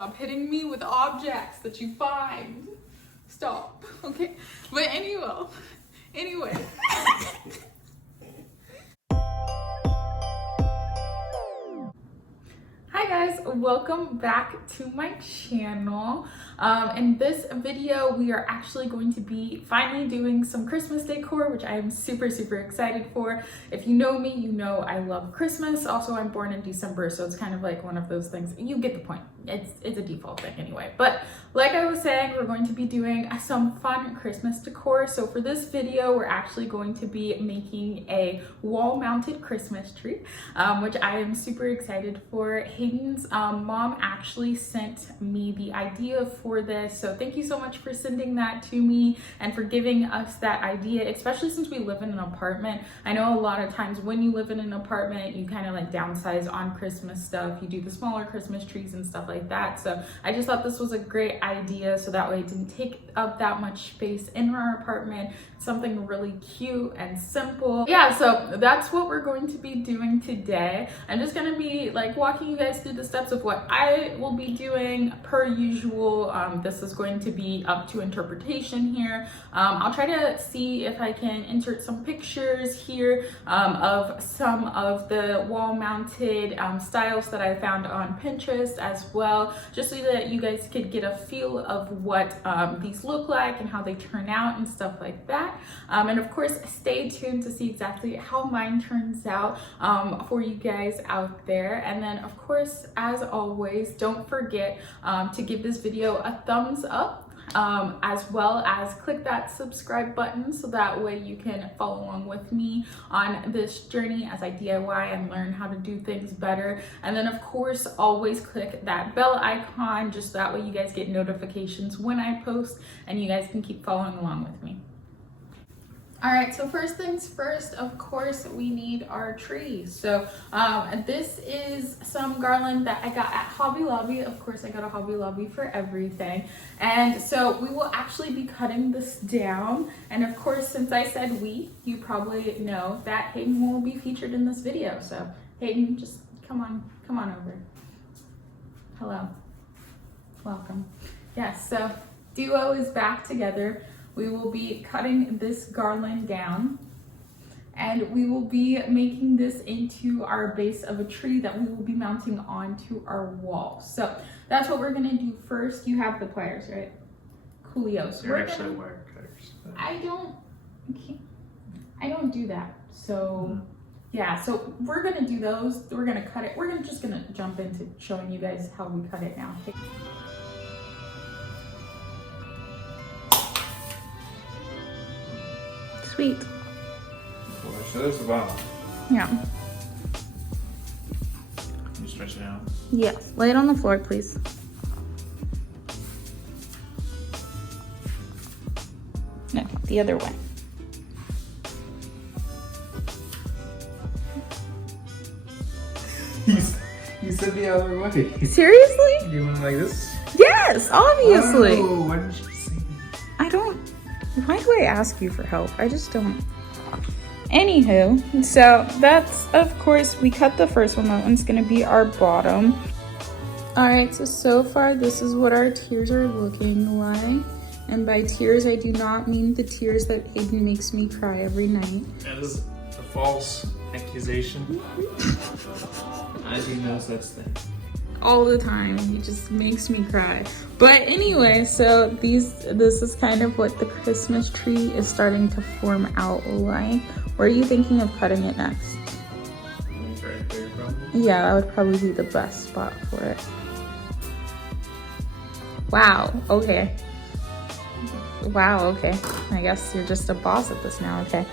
Stop hitting me with objects that you find. Stop, okay? But anyway. Hi guys, welcome back to my channel. In this video, we are actually going to be finally doing some Christmas decor, which I am super excited for. If you know me, you know I love Christmas. Also, I'm born in December, so it's kind of like one of those things. You get the point. It's a default thing anyway. But like I was saying, we're going to be doing some fun Christmas decor. So for this video, we're actually going to be making a wall-mounted Christmas tree, which I am super excited for. Hayden's mom actually sent me the idea for this, so thank you so much for sending that to me and for giving us that idea, especially since we live in an apartment. I know a lot of times when you live in an apartment, you kind of like downsize on Christmas stuff. You do the smaller Christmas trees and stuff like that. So I just thought this was a great idea, so that way it didn't take up that much space in our apartment. Something really cute and simple. Yeah, so that's what we're going to be doing today. I'm just gonna be like walking you guys through the steps of what I will be doing per usual. This is going to be up to interpretation here. I'll try to see if I can insert some pictures here of some of the wall-mounted styles that I found on Pinterest as well, just so that you guys could get a feel of what these look like and how they turn out and stuff like that. And of course, stay tuned to see exactly how mine turns out for you guys out there. And then of course, as always, don't forget to give this video a thumbs up, as well as click that subscribe button so that way you can follow along with me on this journey as I DIY and learn how to do things better. And then of course, always click that bell icon, just that way you guys get notifications when I post and you guys can keep following along with me. All right, so first things first, of course, we need our tree. So this is some garland that I got at Hobby Lobby. Of course, I got a Hobby Lobby for everything. And so we will actually be cutting this down. And of course, since I said we, you probably know that Hayden will be featured in this video. So Hayden, just come on over. Hello, welcome. Yes, so duo is back together. We will be cutting this garland down and we will be making this into our base of a tree that we will be mounting onto our wall. So that's what we're gonna do first. You have the pliers, right? Coolio. So They're actually wire cutters. But... I don't do that. So yeah, so we're gonna do those. We're gonna cut it. We're just gonna jump into showing you guys how we cut it now. Sweet. So there's the bottom. Yeah. You stretch it out. Yes. Lay it on the floor, please. No, the other way. You said the other way. Seriously? You went like this? Yes, obviously. Oh, why didn't you say that? I don't. Why do I ask you for help? I just don't. Anywho, so that's, of course, we cut the first one. That one's gonna be our bottom. All right, so far this is what our tiers are looking like. And by tears, I do not mean the tears that Hayden makes me cry every night. That is a false accusation. I do no such thing. All the time, he just makes me cry. But anyway, so this is kind of what the Christmas tree is starting to form out like. Where are you thinking of cutting it next? Right there, probably. Yeah, that would probably be the best spot for it. Wow, okay. Wow, okay. I guess you're just a boss at this now, okay.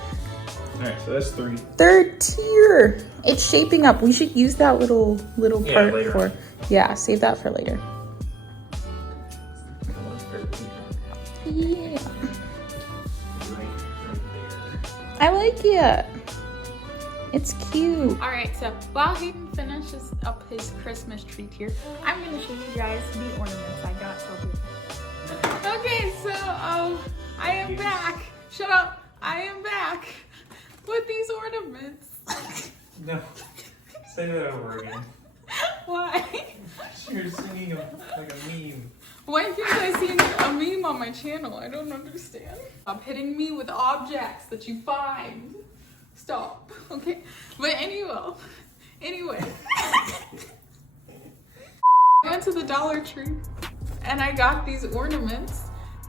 All right, so that's 3. Third tier. It's shaping up. We should use that little part later for, on. yeah, save that for later. Yeah. Right there. I like it. It's cute. All right, so while Hayden finishes up his Christmas tree tier, I'm gonna show you guys the ornaments I got. Okay, so I am back. Shut up. I am back with these ornaments. No, say that over again. Why? You're singing like a meme. Why can't I see a meme on my channel? I don't understand. Stop hitting me with objects that you find. Stop, okay? But anyway. I went to the Dollar Tree and I got these ornaments.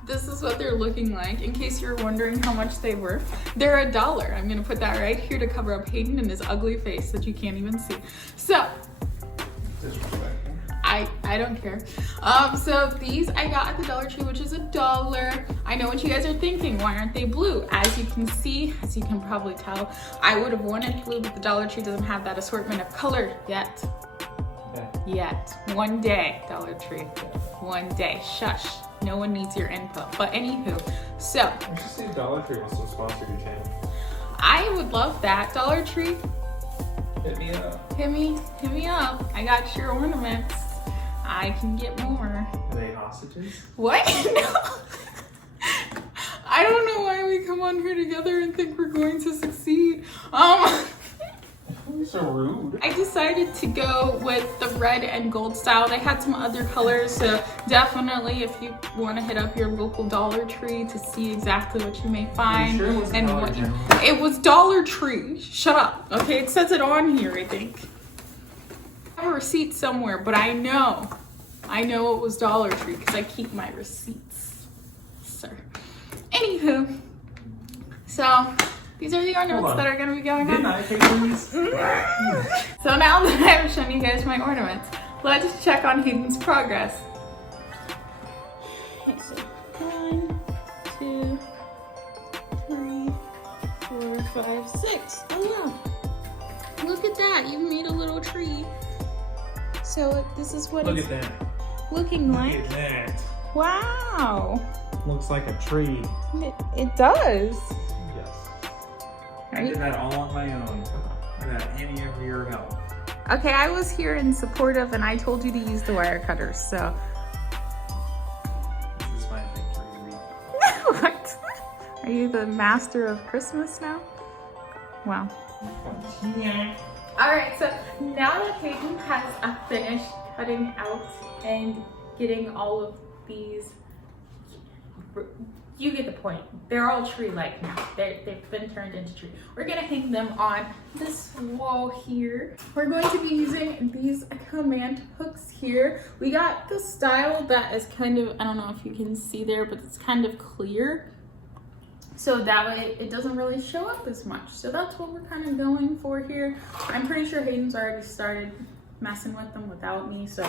This is what they're looking like, in case you're wondering how much they were. They're $1. I'm gonna put that right here to cover up Hayden and his ugly face that you can't even see. So, I don't care. So these I got at the Dollar Tree, which is $1. I know what you guys are thinking, why aren't they blue? As you can see, as you can probably tell, I would have wanted blue, but the Dollar Tree doesn't have that assortment of color yet. Yet. One day, Dollar Tree. One day. Shush. No one needs your input. But anywho, so. I should see Dollar Tree also sponsor your channel. I would love that. Dollar Tree. Hit me up. Hit me up. I got your ornaments. I can get more. Are they hostages? What? No. I don't know why we come on here together and think we're going to succeed. You're so rude. I decided to go with the red and gold style. They had some other colors, so definitely if you want to hit up your local Dollar Tree to see exactly what you may find. Sure it was and Dollar what Tree? It was Dollar Tree. Shut up. Okay, it says it on here, I think. I have a receipt somewhere, but I know it was Dollar Tree because I keep my receipts, sir. Anywho, so these are the ornaments that are going to be going Didn't on. I take these? So now that I've shown you guys my ornaments, let's check on Hayden's progress. Okay, so 1, 2, 3, 4, 5, 6. Oh yeah. Look at that. You made a little tree. So this is what Look it's at that. looking like. Look at that. Wow. Looks like a tree. It does. Yes. I Right? did that all on my own without any of your help. Okay, I was here in support of, and I told you to use the wire cutters, so. This is my victory. What? Are you the master of Christmas now? Wow. Yeah. All right, so now that Hayden has finished cutting out and getting all of these, you get the point. They're all tree-like now. They've been turned into tree. We're gonna hang them on this wall here. We're going to be using these command hooks here. We got the style that is kind of, I don't know if you can see there, but it's kind of clear. So that way it doesn't really show up as much. So that's what we're kind of going for here. I'm pretty sure Hayden's already started messing with them without me. So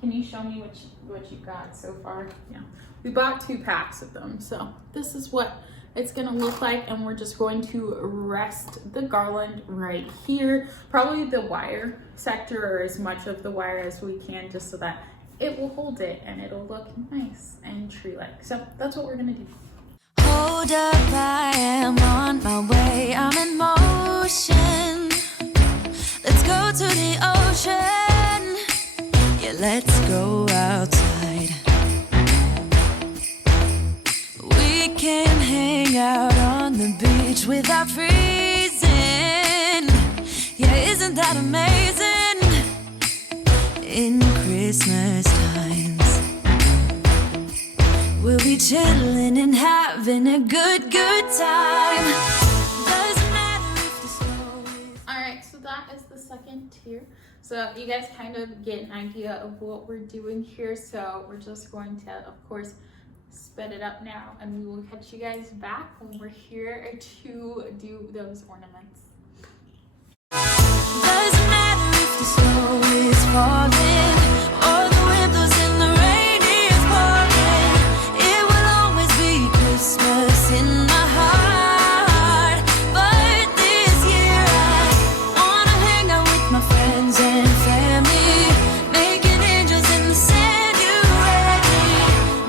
can you show me what you got so far? Yeah, we bought 2 packs of them. So this is what it's gonna look like. And we're just going to rest the garland right here. Probably the wire sector, or as much of the wire as we can, just so that it will hold it and it'll look nice and tree-like. So that's what we're gonna do. Hold up, I am on my way, I'm in motion. Let's go to the ocean. Yeah, let's go outside. We can hang out on the beach without freezing. Yeah, isn't that amazing? In Christmas times, we'll be chilling and having a good time. Doesn't matter if the snow is... Alright, so that is the second tier. So you guys kind of get an idea of what we're doing here. So we're just going to, of course, sped it up now, and we will catch you guys back when we're here to do those ornaments. Doesn't matter if the snow is falling or the wind blows and the rain is pouring. It will always be Christmas in my heart. But this year I wanna hang out with my friends and family, making angels in the sanctuary.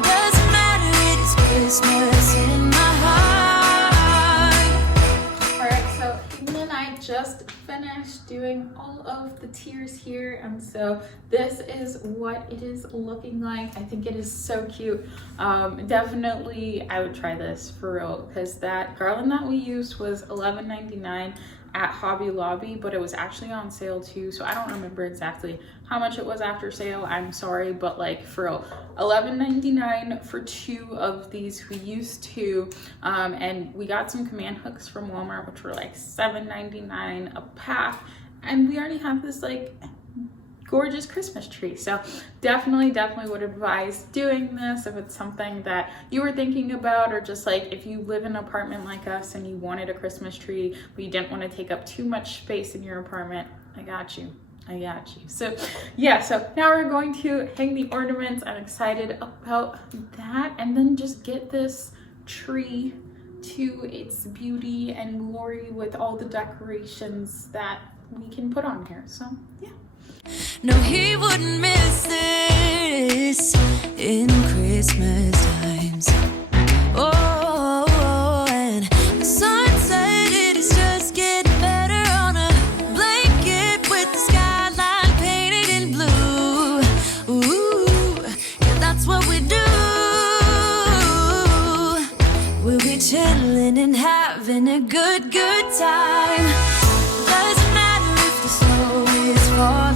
Doesn't matter, it is Christmas in my heart. Alright, so Hayden and I just finished doing all of the tiers here, and so this is what it is looking like. I think it is so cute. Definitely I would try this for real, because that garland that we used was $11.99. at Hobby Lobby, but it was actually on sale too. So I don't remember exactly how much it was after sale. I'm sorry, but like for $11.99 for 2 of these. We used 2, and we got some command hooks from Walmart, which were like $7.99 a pack. And we already have this like gorgeous Christmas tree. So definitely would advise doing this if it's something that you were thinking about, or just like if you live in an apartment like us and you wanted a Christmas tree but you didn't want to take up too much space in your apartment. I got you. So yeah, so now we're going to hang the ornaments. I'm excited about that, and then just get this tree to its beauty and glory with all the decorations that we can put on here. So yeah. No, he wouldn't miss this in Christmas times. Oh, and the sun said it is just getting better on a blanket with the skyline painted in blue. Ooh, yeah, that's what we do. We'll be chilling and having a good time. Doesn't matter if the snow is falling.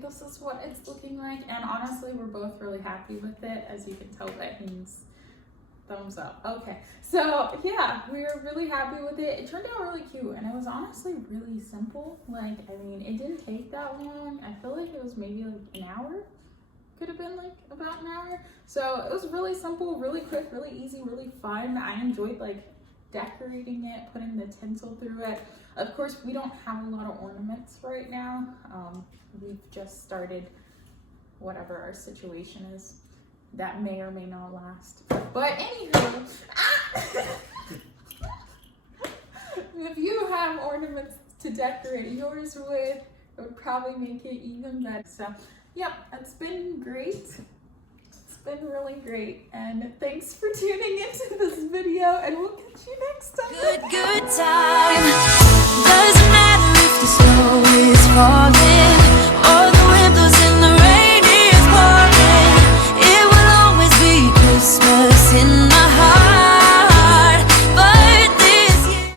This is what it's looking like, and honestly we're both really happy with it, as you can tell by Hayden's thumbs up. Okay, so yeah, we're really happy with it. It turned out really cute, and it was honestly really simple. Like, I mean, it didn't take that long. I feel like it was maybe like an hour, could have been like about an hour. So it was really simple, really quick, really easy, really fun. I enjoyed like decorating it, putting the tinsel through it. Of course, we don't have a lot of ornaments right now. We've just started whatever our situation is. That may or may not last. But anywho, if you have ornaments to decorate yours with, it would probably make it even better. So yeah, it's been great. It's been really great, and thanks for tuning into this video, and we'll catch you next time. Good time.